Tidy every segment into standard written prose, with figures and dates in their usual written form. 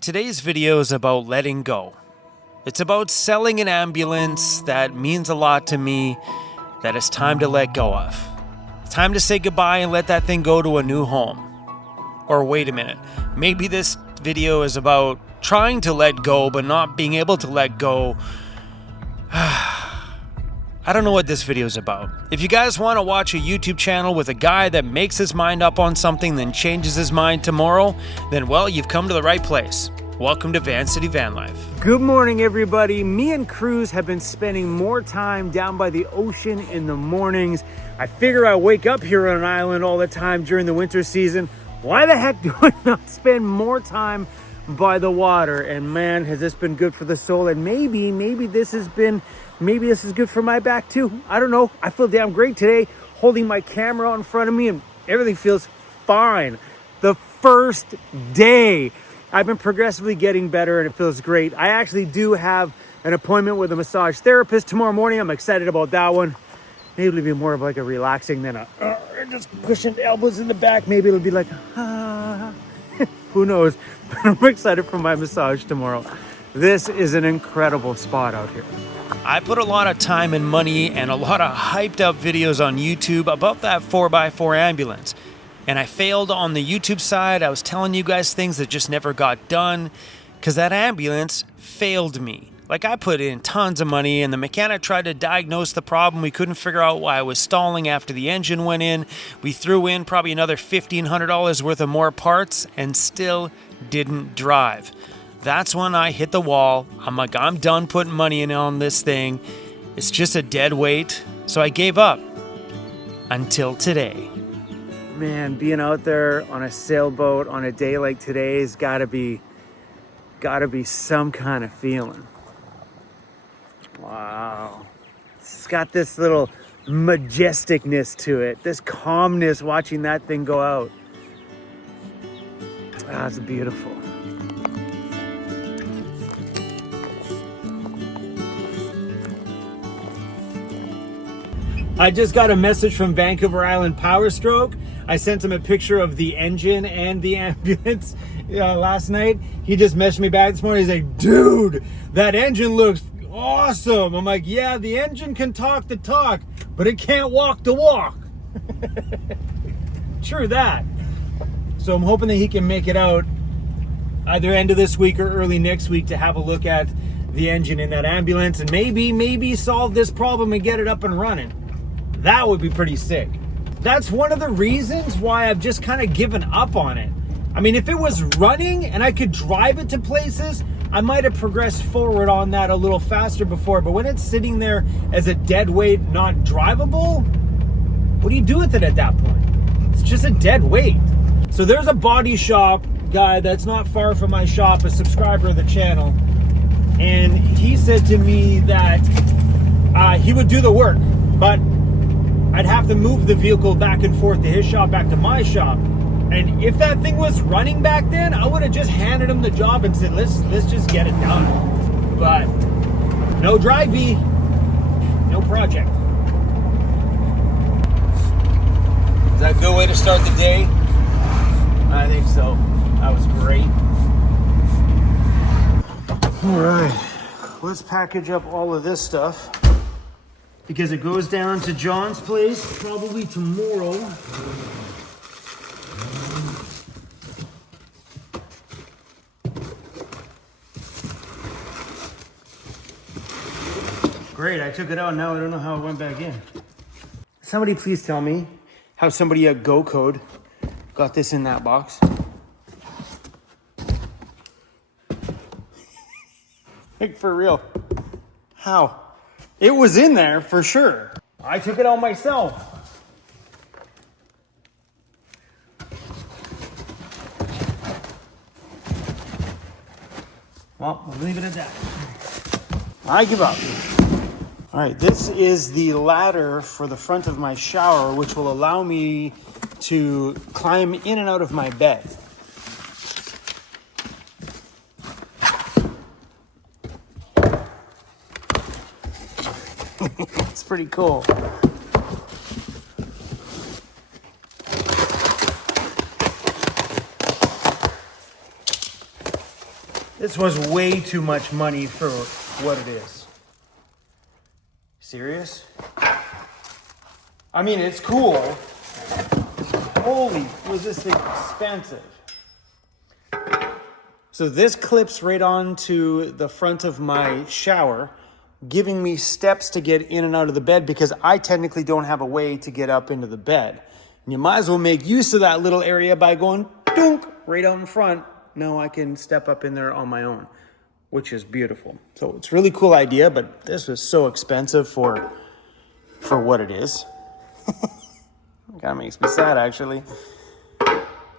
Today's video is about letting go. It's about selling an ambulance that means a lot to me, that it's time to let go of. It's time to say goodbye and let that thing go to a new home. Or wait a minute, maybe this video is about trying to let go but not being able to let go. I don't know what this video is about. If you guys want to watch a YouTube channel with a guy that makes his mind up on something then changes his mind tomorrow, then well, you've come to the right place. Welcome to Vancity Vanlife. Good morning, everybody. Me and Cruz have been spending more time down by the ocean in the mornings. I figure I wake up here on an island all the time during the winter season. Why the heck do I not spend more time by the water? And man, has this been good for the soul. And maybe this is good for my back too. I don't know. I feel damn great today holding my camera in front of me and everything feels fine. The first day. I've been progressively getting better and it feels great. I actually do have an appointment with a massage therapist tomorrow morning. I'm excited about that one. Maybe it'll be more of like a relaxing than a just pushing the elbows in the back. Maybe it'll be like, who knows? But I'm excited for my massage tomorrow. This is an incredible spot out here. I put a lot of time and money and a lot of hyped up videos on YouTube about that 4x4 ambulance. And I failed on the YouTube side. I was telling you guys things that just never got done because that ambulance failed me. Like, I put in tons of money and the mechanic tried to diagnose the problem. We couldn't figure out why I was stalling after the engine went in. We threw in probably another $1,500 worth of more parts and still didn't drive. That's when I hit the wall. I'm like, I'm done putting money in on this thing. It's just a dead weight. So I gave up until today. Man, being out there on a sailboat on a day like today's gotta be some kind of feeling. Wow. It's got this little majesticness to it, this calmness watching that thing go out. Ah, it's beautiful. I just got a message from Vancouver Island Power Stroke. I sent him a picture of the engine and the ambulance last night. He just messaged me back this morning. He's like, dude, that engine looks awesome. I'm like, yeah, the engine can talk the talk, but it can't walk the walk. True that. So I'm hoping that he can make it out either end of this week or early next week to have a look at the engine in that ambulance and maybe solve this problem and get it up and running. That would be pretty sick. That's one of the reasons why I've just kind of given up on it. I mean, if it was running and I could drive it to places, I might have progressed forward on that a little faster before. But when it's sitting there as a dead weight, not drivable, what do you do with it at that point? It's just a dead weight. So there's a body shop guy that's not far from my shop, a subscriber of the channel. And he said to me that he would do the work, but I'd have to move the vehicle back and forth to his shop, back to my shop. And if that thing was running back then, I would have just handed him the job and said, let's just get it done. But no drivey, no project. Is that a good way to start the day? I think so. That was great. All right, let's package up all of this stuff, because it goes down to John's place probably tomorrow. Great, I took it out, now I don't know how it went back in. Somebody please tell me how somebody at Go Code got this in that box. Like, for real. How? It was in there for sure. I took it out myself. Well, we'll leave it at that. I give up. All right, this is the ladder for the front of my shower, which will allow me to climb in and out of my bed. It's pretty cool. This was way too much money for what it is. Serious? I mean, it's cool. Holy, was this expensive? So this clips right onto the front of my shower, giving me steps to get in and out of the bed because I technically don't have a way to get up into the bed. And you might as well make use of that little area by going dunk right out in front. Now I can step up in there on my own, which is beautiful. So it's a really cool idea, but this was so expensive for what it is. Kind of makes me sad, actually.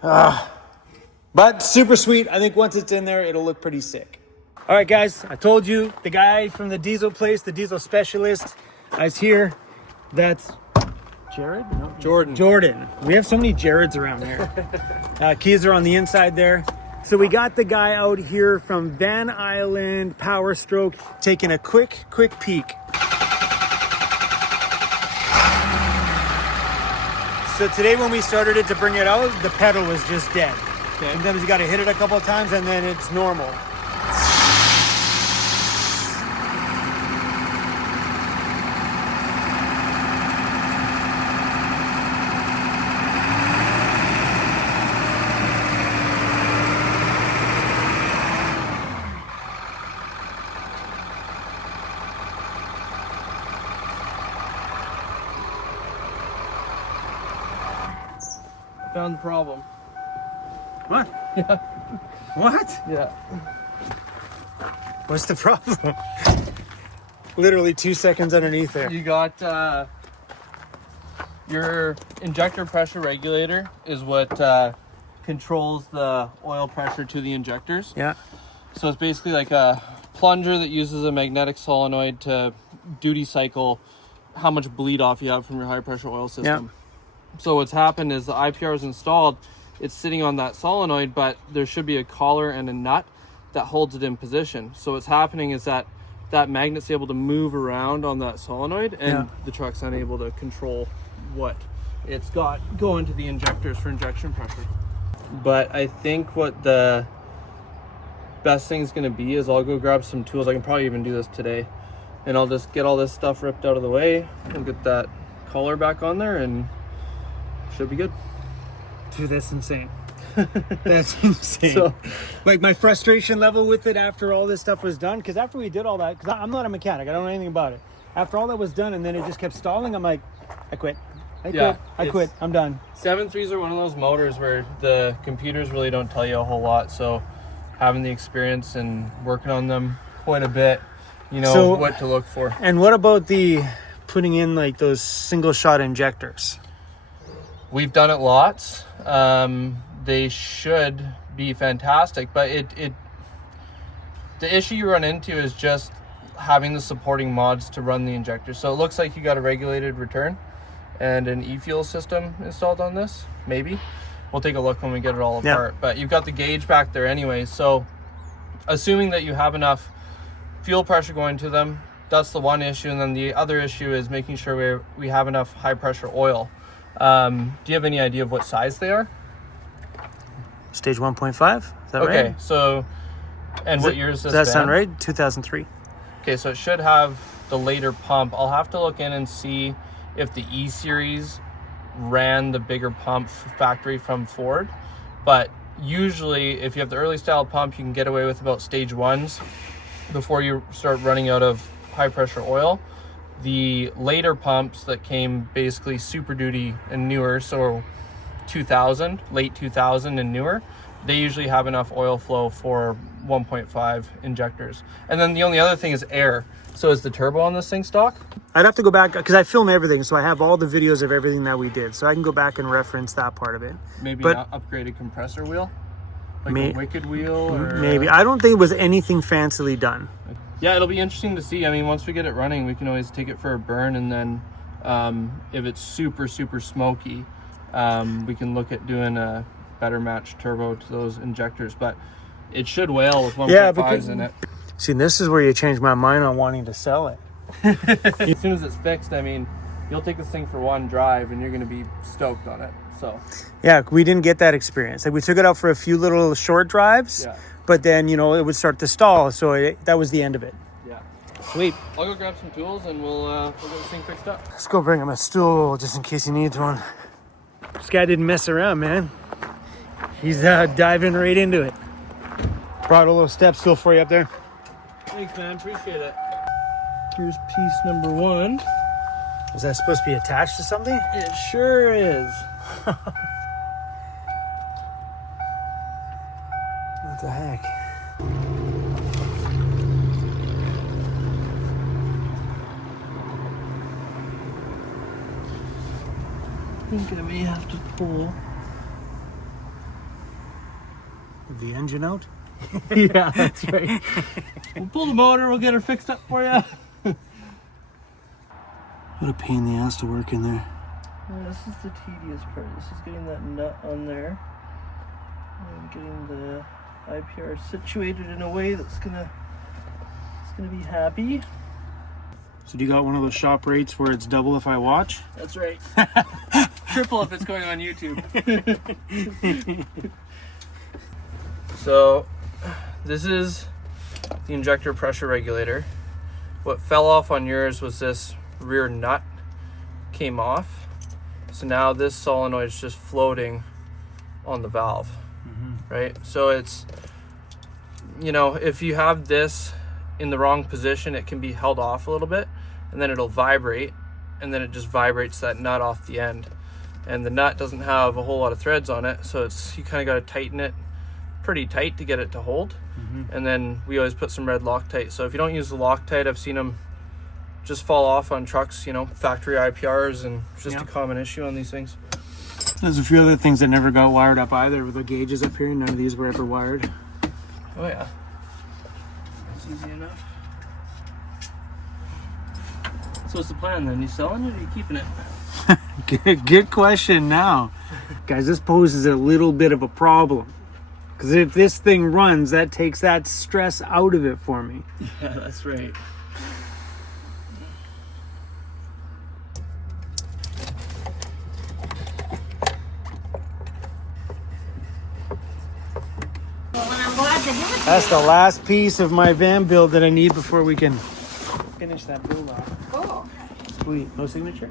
But super sweet. I think once it's in there, it'll look pretty sick. All right, guys, I told you the guy from the diesel place, the diesel specialist, is here. That's Jared? No, Jordan. We have so many Jareds around here. Keys are on the inside there. So we got the guy out here from Van Island Power Stroke taking a quick peek. So today when we started it to bring it out, the pedal was just dead. Okay. Sometimes you got to hit it a couple of times and then it's normal. Found the problem. What? Yeah. What? Yeah. What's the problem? Literally 2 seconds underneath there. You got your injector pressure regulator is what controls the oil pressure to the injectors. Yeah. So it's basically like a plunger that uses a magnetic solenoid to duty cycle how much bleed off you have from your high pressure oil system. Yeah. So what's happened is the IPR is installed, it's sitting on that solenoid, but there should be a collar and a nut that holds it in position. So what's happening is that magnet's able to move around on that solenoid and the truck's unable to control what it's got going to the injectors for injection pressure. But I think what the best thing is going to be is I'll go grab some tools. I can probably even do this today. And I'll just get all this stuff ripped out of the way and get that collar back on there and should be good. Dude, that's insane. That's insane. So, like my frustration level with it after all this stuff was done, because after we did all that, because I'm not a mechanic, I don't know anything about it. After all that was done and then it just kept stalling, I'm like, I quit. I quit. I'm done. 7.3s are one of those motors where the computers really don't tell you a whole lot. So having the experience and working on them quite a bit, you know what to look for. And what about the putting in like those single shot injectors? We've done it lots. They should be fantastic, but the issue you run into is just having the supporting mods to run the injector. So it looks like you got a regulated return and an e-fuel system installed on this, maybe. We'll take a look when we get it all apart. But you've got the gauge back there anyway, so assuming that you have enough fuel pressure going to them, that's the one issue. And then the other issue is making sure we have enough high pressure oil. Do you have any idea of what size they are? Stage 1.5, is that right? Okay, so, and what year is this? Does that sound right? 2003. Okay, so it should have the later pump. I'll have to look in and see if the E-Series ran the bigger pump factory from Ford. But usually, if you have the early style pump, you can get away with about stage 1s before you start running out of high pressure oil. The later pumps that came basically Super Duty and newer, so 2000, late 2000 and newer, they usually have enough oil flow for 1.5 injectors. And then the only other thing is air. So is the turbo on this thing stock? I'd have to go back because I film everything, so I have all the videos of everything that we did, so I can go back and reference that part of it. Maybe an upgraded compressor wheel, like a Wicked wheel, or maybe. I don't think it was anything fancily done. Yeah, it'll be interesting to see. I mean, once we get it running, we can always take it for a burn, and then if it's super smoky, we can look at doing a better match turbo to those injectors. But it should whale with 1.5s in it. See, this is where you change my mind on wanting to sell it. As soon as it's fixed, I mean, you'll take this thing for one drive and you're going to be stoked on it. So yeah, we didn't get that experience. Like we took it out for a few little short drives, but then, you know, it would start to stall. So that was the end of it. Yeah. Sweet. I'll go grab some tools and we'll get this thing fixed up. Let's go bring him a stool just in case he needs one. This guy didn't mess around, man. He's diving right into it. Brought a little step stool for you up there. Thanks, man. Appreciate it. Here's piece number 1. Is that supposed to be attached to something? It sure is. What the heck? I think I may have to pull The engine out? yeah, that's right. We'll pull the motor, we'll get her fixed up for you. What a pain in the ass to work in there. This is the tedious part. This is getting that nut on there and getting the IPR situated in a way that's gonna be happy. So do you got one of those shop rates where it's double if I watch? That's right. Triple if it's going on YouTube. So this is the injector pressure regulator. What fell off on yours was this rear nut came off. So now this solenoid is just floating on the valve, right? So it's, you know, if you have this in the wrong position, it can be held off a little bit and then it'll vibrate, and then it just vibrates that nut off the end. And the nut doesn't have a whole lot of threads on it, so it's, you kind of got to tighten it pretty tight to get it to hold. And then we always put some red Loctite. So if you don't use the Loctite, I've seen them just fall off on trucks, you know, factory IPRs, and it's just a common issue on these things. There's a few other things that never got wired up either with the gauges up here. None of these were ever wired. Oh yeah, that's easy enough. So what's the plan then? You selling it or you keeping it? Good question now. Guys, this poses a little bit of a problem. Because if this thing runs, that takes that stress out of it for me. Yeah, that's right. That's the last piece of my van build that I need before we can finish that build off. Cool. Sweet. No signature?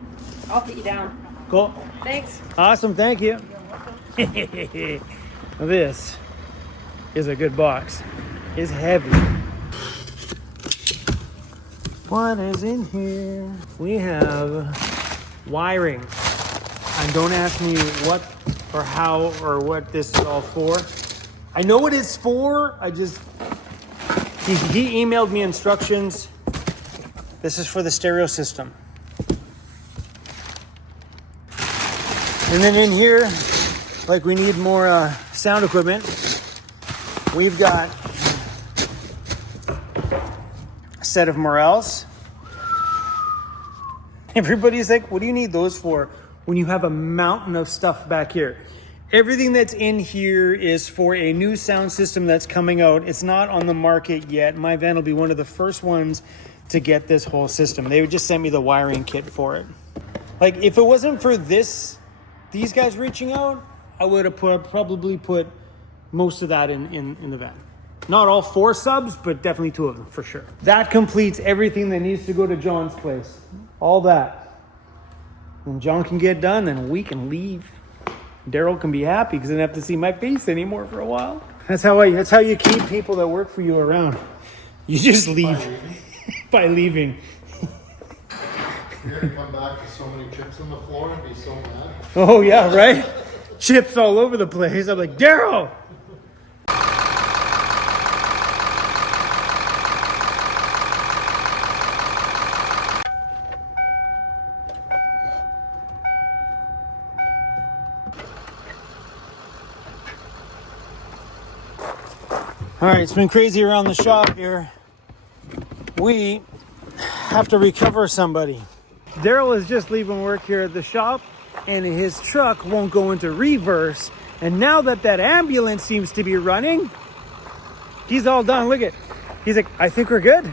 I'll put you down. Cool. Thanks. Awesome. Thank you. This is a good box. It's heavy. What is in here? We have wiring. And don't ask me what or how or what this is all for. I know what it's for. He emailed me instructions. This is for the stereo system. And then in here, like we need more sound equipment, we've got a set of Morels. Everybody's like, what do you need those for when you have a mountain of stuff back here? Everything that's in here is for a new sound system that's coming out. It's not on the market yet. My van will be one of the first ones to get this whole system. They would just send me the wiring kit for it. Like, if it wasn't for these guys reaching out, I would have probably put most of that in the van. Not all 4 subs, but definitely 2 of them for sure. That completes everything that needs to go to John's place. All that. When John can get done, then we can leave. Daryl can be happy because he doesn't have to see my face anymore for a while. That's how you keep people that work for you around. You just leave by leaving. You're gonna come back to so many chips on the floor and be so mad. Oh yeah, right? Chips all over the place. I'm like, Daryl! All right, it's been crazy around the shop here. We have to recover somebody. Daryl is just leaving work here at the shop and his truck won't go into reverse. And now that ambulance seems to be running, he's all done. Look at, he's like, I think we're good.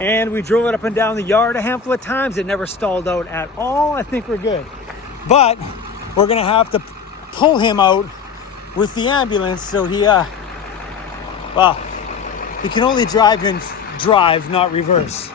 And we drove it up and down the yard a handful of times. It never stalled out at all. I think we're good. But we're gonna have to pull him out with the ambulance so he, Well, you can only drive in drive, not reverse.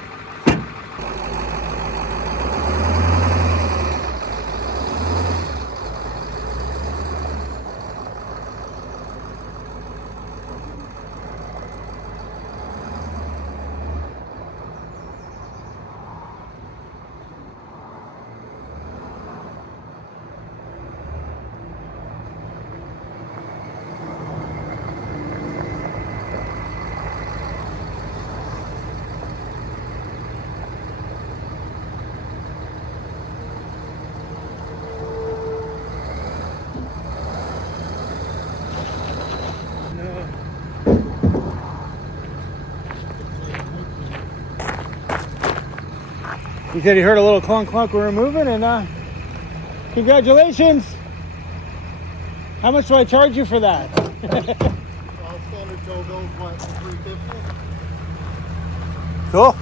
He said he heard a little clunk clunk when we were moving, and congratulations. How much do I charge you for that? All standard tow bills, what, $350? Cool.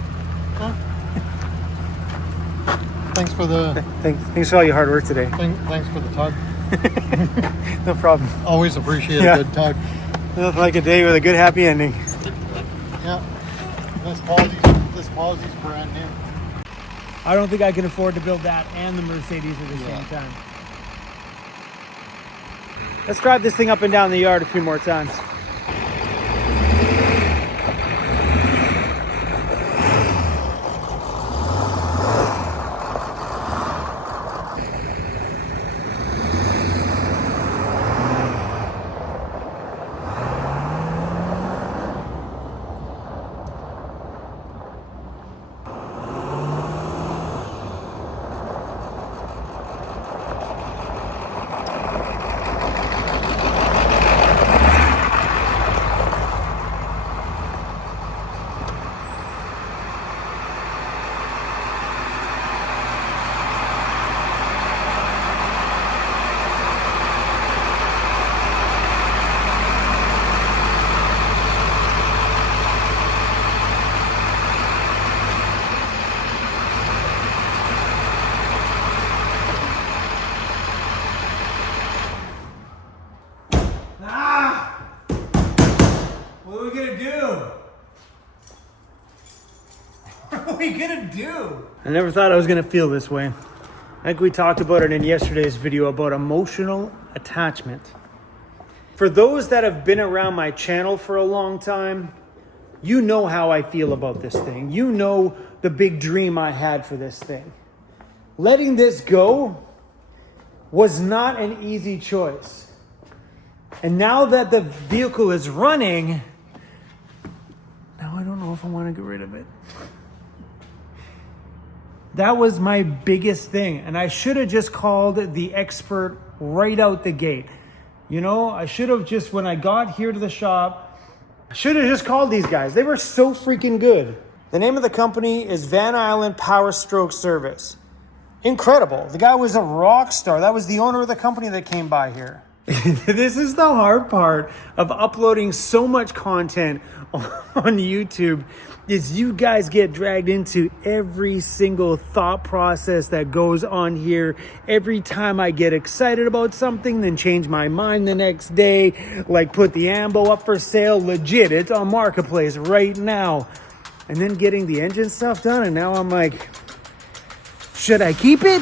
Thanks for the Thanks for all your hard work today. thanks for the tug. No problem. Always appreciate Yeah. a good tug. Nothing like a day with a good happy ending. Yeah. This Posse's brand new. I don't think I can afford to build that and the Mercedes at the same time. Let's drive this thing up and down the yard a few more times. What are we gonna do? What are we gonna do? I never thought I was gonna feel this way. I think we talked about it in yesterday's video about emotional attachment. For those that have been around my channel for a long time, you know how I feel about this thing. You know the big dream I had for this thing. Letting this go was not an easy choice. And now that the vehicle is running, now I don't know if I want to get rid of it. That was my biggest thing. And I should have just called the expert right out the gate. You know, I should have just, when I got here to the shop, I should have just called these guys. They were so freaking good. The name of the company is Van Island Power Stroke Service. Incredible. The guy was a rock star. That was the owner of the company that came by here. This is the hard part of uploading so much content on YouTube, is you guys get dragged into every single thought process that goes on here. Every time I get excited about something, then change my mind the next day, like put the Ambo up for sale, legit, it's on Marketplace right now. And then getting the engine stuff done, and now I'm like, should I keep it?